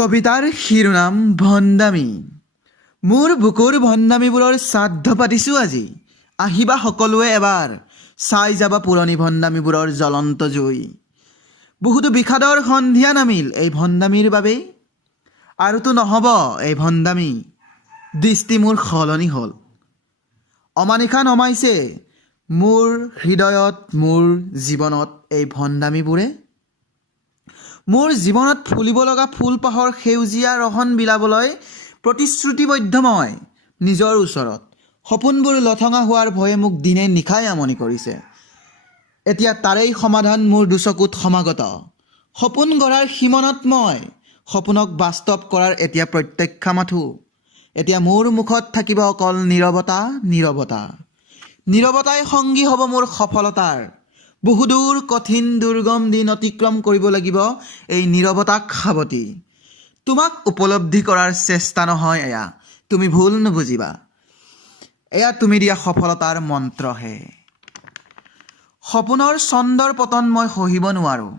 কবিতাৰ শিৰোনাম ভণ্ডামী। মোৰ বুকুৰ ভণ্ডামীবোৰৰ শ্ৰাদ্ধ পাতিছোঁ আজি। আহিবা সকলোৱে এবাৰ, চাই যাবা পুৰণি ভণ্ডামীবোৰৰ জ্বলন্ত জুই। বহুতো বিষাদৰ সন্ধিয়া নামিল এই ভণ্ডামীৰ বাবেই। আৰুতো নহ'ব এই ভণ্ডামী, দৃষ্টি মোৰ সলনি হ'ল। অমানিশা নমাইছে মোৰ হৃদয়ত, মোৰ জীৱনত এই ভণ্ডামীবোৰে। মোৰ জীৱনত ফুলিব লগা ফুলপাহৰ সেউজীয়া ৰহণ বিলাবলৈ প্ৰতিশ্ৰুতিবদ্ধ মই নিজৰ ওচৰত। সপোনবোৰ লঠঙা হোৱাৰ ভয়ে মোক দিনে নিশাই আমনি কৰিছে। এতিয়া তাৰেই সমাধান মোৰ দুচকুত সমাগত। সপোন গঢ়াৰ সীমনত মই সপোনক বাস্তৱ কৰাৰ এতিয়া প্ৰত্যাখ্যা মাথো। এতিয়া মোৰ মুখত থাকিব অকল নীৰৱতা, নীৰৱতা। নীৰৱতাই সংগী হ'ব মোৰ সফলতাৰ। বহুদূৰ কঠিন দুৰ্গম দিন অতিক্ৰম কৰিব লাগিব এই নীৰৱতাক সাৱটি। তোমাক উপলব্ধি কৰাৰ চেষ্টা নহয় এয়া, তুমি ভুল নুবুজিবা। এয়া তুমি দিয়া সফলতাৰ মন্ত্ৰহে। সপোনৰ চন্দৰ পতন মই সহিব নোৱাৰোঁ।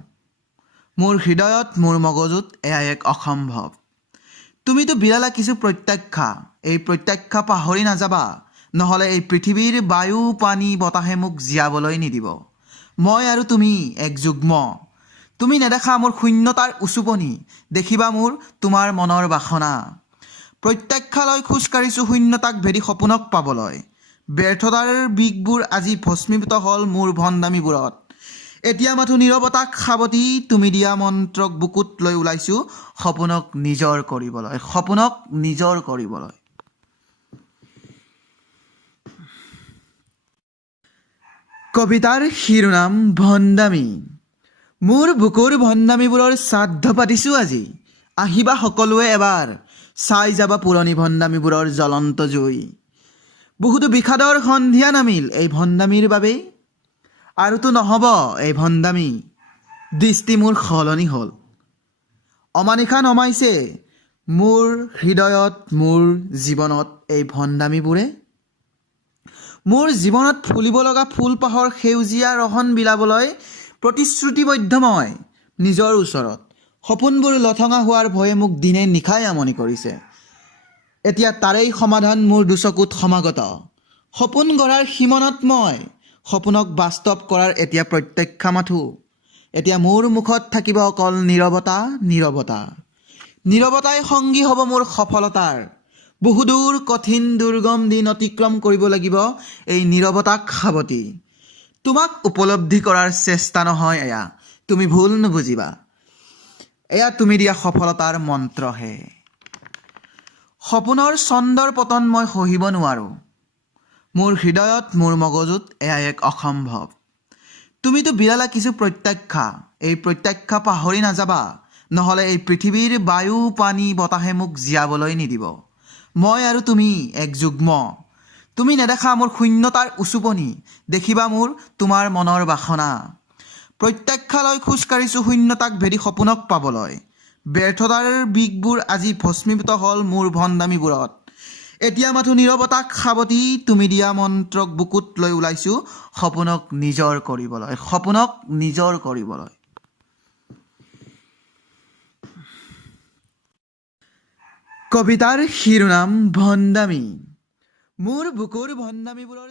মোৰ হৃদয়ত, মোৰ মগজুত এয়া এক অসম্ভৱ। তুমিতো বিলালা কিছু প্ৰত্যাখ্যা, এই প্ৰত্যাখ্যা পাহৰি নাযাবা, নহ'লে এই পৃথিৱীৰ বায়ু, পানী, বতাহে মোক জীয়াবলৈ নিদিব। মই আৰু তুমি এক যুগ্ম। তুমি নেদেখা মোৰ শূন্যতাৰ উচুপনি, দেখিবা মোৰ তোমাৰ মনৰ বাসনা। প্ৰত্যাখ্যালৈ খোজ কাঢ়িছোঁ শূন্যতাক ভেদি সপোনক পাবলৈ। ব্যৰ্থতাৰ বিষবোৰ আজি ভস্মীভূত হ'ল মোৰ ভণ্ডামীবোৰত। এতিয়া মাথো নীৰৱতাক সাৱটি, তুমি দিয়া মন্ত্ৰক বুকুত লৈ ওলাইছোঁ সপোনক নিজৰ কৰিবলৈ, সপোনক নিজৰ কৰিবলৈ। কবিতাৰ শিৰোনাম ভণ্ডামী। মোৰ বুকুৰ ভণ্ডামীবোৰৰ শ্ৰাদ্ধ পাতিছোঁ আজি। আহিবা সকলোৱে এবাৰ, চাই যাবা পুৰণি ভণ্ডামীবোৰৰ জ্বলন্ত জুই। বহুতো বিষাদৰ সন্ধিয়া নামিল এই ভণ্ডামীৰ বাবেই। আৰুতো নহ'ব এই ভণ্ডামী, দৃষ্টি মোৰ সলনি হ'ল। অমানিশা নমাইছে মোৰ হৃদয়ত, মোৰ জীৱনত এই ভণ্ডামীবোৰে। মোৰ জীৱনত ফুলিব লগা ফুলপাহৰ সেউজীয়া ৰহণ বিলাবলৈ প্ৰতিশ্ৰুতিবদ্ধ মই নিজৰ ওচৰত। সপোনবোৰ লঠঙা হোৱাৰ ভয়ে মোক দিনে নিশাই আমনি কৰিছে। এতিয়া তাৰেই সমাধান মোৰ দুচকুত সমাগত। সপোন গঢ়াৰ সীমনত মই সপোনক বাস্তৱ কৰাৰ এতিয়া প্ৰত্যাখ্যা মাথো। এতিয়া মোৰ মুখত থাকিব অকল নীৰৱতা, নীৰৱতা। নীৰৱতাই সংগী হ'ব মোৰ সফলতাৰ। বহুদূৰ কঠিন দুৰ্গম দিন অতিক্ৰম কৰিব লাগিব এই নীৰৱতাক সাৱটি। তোমাক উপলব্ধি কৰাৰ চেষ্টা নহয় এয়া, তুমি ভুল নুবুজিবা। এয়া তুমি দিয়া সফলতাৰ মন্ত্ৰহে। সপোনৰ চন্দৰ পতন মই সহিব নোৱাৰোঁ। মোৰ হৃদয়ত, মোৰ মগজুত এয়া এক অসম্ভৱ। তুমিতো বিলালা কিছু প্ৰত্যাখ্যা, এই প্ৰত্যাখ্যা পাহৰি নাযাবা, নহ'লে এই পৃথিৱীৰ বায়ু, পানী, বতাহে মোক জীয়াবলৈ নিদিব। মই আৰু তুমি এক যুগ্ম। তুমি নেদেখা মোৰ শূন্যতাৰ উচুপনি, দেখিবা মোৰ তোমাৰ মনৰ বাসনা। প্ৰত্যাখ্যালৈ খোজ কাঢ়িছোঁ শূন্যতাক ভেদি সপোনক পাবলৈ। ব্যৰ্থতাৰ বিষবোৰ আজি ভস্মীভূত হ'ল মোৰ ভণ্ডামীবোৰত। এতিয়া মাথো নীৰৱতাক সাৱটি, তুমি দিয়া মন্ত্ৰক বুকুত লৈ ওলাইছোঁ সপোনক নিজৰ কৰিবলৈ, সপোনক নিজৰ কৰিবলৈ। কবিতাৰ শিৰোনাম ভণ্ডামী। মোৰ বুকুৰ ভণ্ডামীবোৰৰ